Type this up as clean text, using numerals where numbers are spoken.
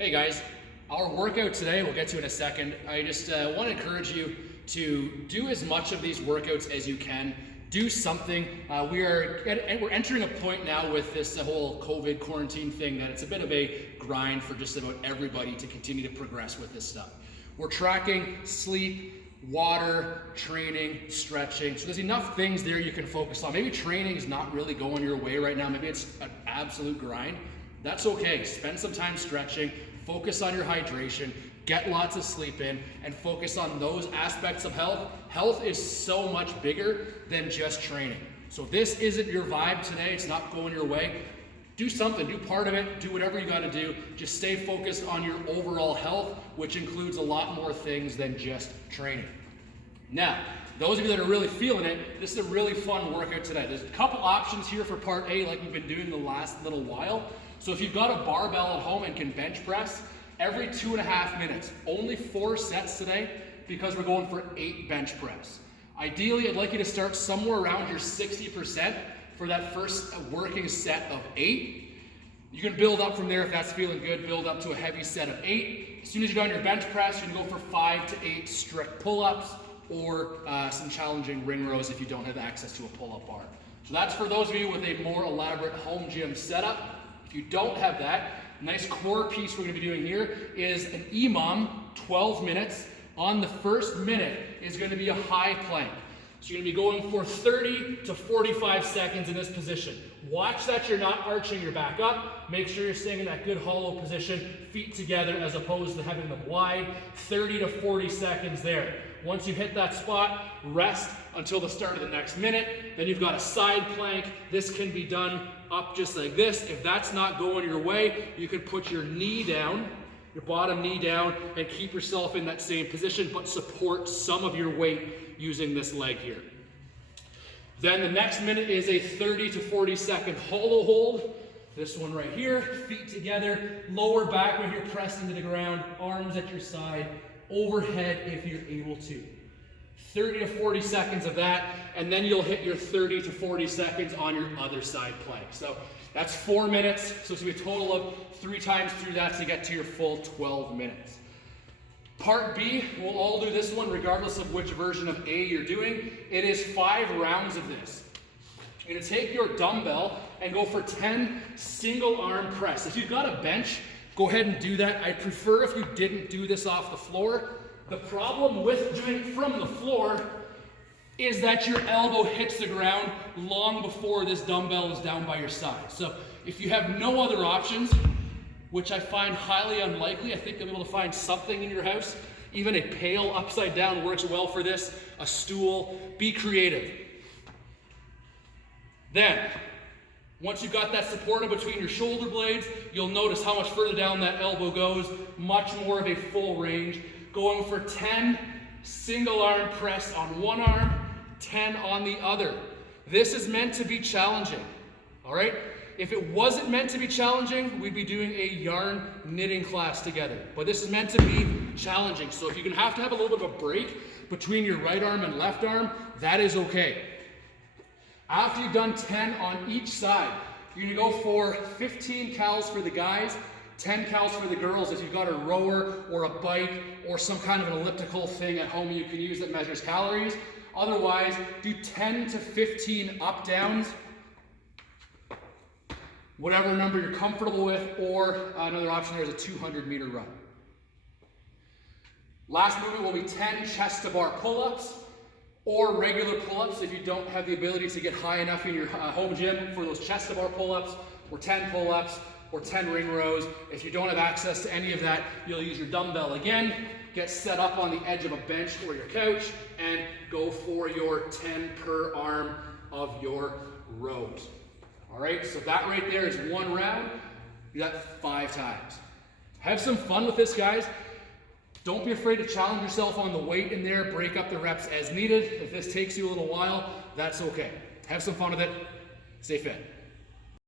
Hey guys, our workout today, we'll get to in a second. I just want to encourage you to do as much of these workouts as you can. Do something. We're entering a point now with this whole COVID quarantine thing that it's a bit of a grind for just about everybody to continue to progress with this stuff. We're tracking sleep, water, training, stretching. So there's enough things there you can focus on. Maybe training is not really going your way right now. Maybe it's an absolute grind. That's okay. Spend some time stretching, focus on your hydration, get lots of sleep in, and focus on those aspects of health. Health is so much bigger than just training. So if this isn't your vibe today, it's not going your way, do something, do part of it, do whatever you gotta do. Just stay focused on your overall health, which includes a lot more things than just training. Now, those of you that are really feeling it, this is a really fun workout today. There's a couple options here for part A like we've been doing the last little while. So if you've got a barbell at home and can bench press, every 2.5 minutes, only 4 sets today because we're going for 8 bench press. Ideally, I'd like you to start somewhere around your 60% for that first working set of 8. You can build up from there if that's feeling good, build up to a heavy set of 8. As soon as you're done your bench press, you can go for 5 to 8 strict pull-ups or some challenging ring rows if you don't have access to a pull-up bar. So that's for those of you with a more elaborate home gym setup. If you don't have that, nice core piece we're going to be doing here is an EMOM, 12 minutes. On the first minute is going to be a high plank. So you're going to be going for 30 to 45 seconds in this position. Watch that you're not arching your back up. Make sure you're staying in that good hollow position, feet together as opposed to having them wide. 30 to 40 seconds there. Once you hit that spot, rest until the start of the next minute. Then you've got a side plank. This can be done up just like this. If that's not going your way, you can put your knee down, your bottom knee down, and keep yourself in that same position, but support some of your weight using this leg here. Then the next minute is a 30 to 40 second hollow hold. This one right here, feet together, lower back when you're pressed into the ground, arms at your side, overhead if you're able to. 30 to 40 seconds of that, and then you'll hit your 30 to 40 seconds on your other side plank. So that's 4 minutes, so it's gonna be a total of 3 times through that to get to your full 12 minutes. Part B, we'll all do this one regardless of which version of A you're doing. It is 5 rounds of this. You're gonna take your dumbbell and go for 10 single arm press. If you've got a bench, go ahead and do that. I prefer if you didn't do this off the floor. The problem with doing it from the floor is that your elbow hits the ground long before this dumbbell is down by your side. So if you have no other options, which I find highly unlikely, I think you'll be able to find something in your house. Even a pail upside down works well for this, a stool. Be creative. Then, once you've got that supported between your shoulder blades, you'll notice how much further down that elbow goes, much more of a full range. Going for 10 single arm press on one arm, 10 on the other. This is meant to be challenging, all right? If it wasn't meant to be challenging, we'd be doing a yarn knitting class together. But this is meant to be challenging. So if you're gonna have to have a little bit of a break between your right arm and left arm, that is okay. After you've done 10 on each side, you're gonna go for 15 cals for the guys, 10 cals for the girls if you've got a rower or a bike or some kind of an elliptical thing at home you can use that measures calories. Otherwise, do 10 to 15 up downs, whatever number you're comfortable with, or another option there is a 200-meter run. Last movement will be 10 chest to bar pull-ups or regular pull-ups if you don't have the ability to get high enough in your home gym for those chest to bar pull-ups, or 10 pull-ups, or 10 ring rows. If you don't have access to any of that, you'll use your dumbbell again, get set up on the edge of a bench or your couch, and go for your 10 per arm of your rows. All right, so that right there is 1 round. You got 5 times. Have some fun with this, guys. Don't be afraid to challenge yourself on the weight in there. Break up the reps as needed. If this takes you a little while, that's okay. Have some fun with it. Stay fit.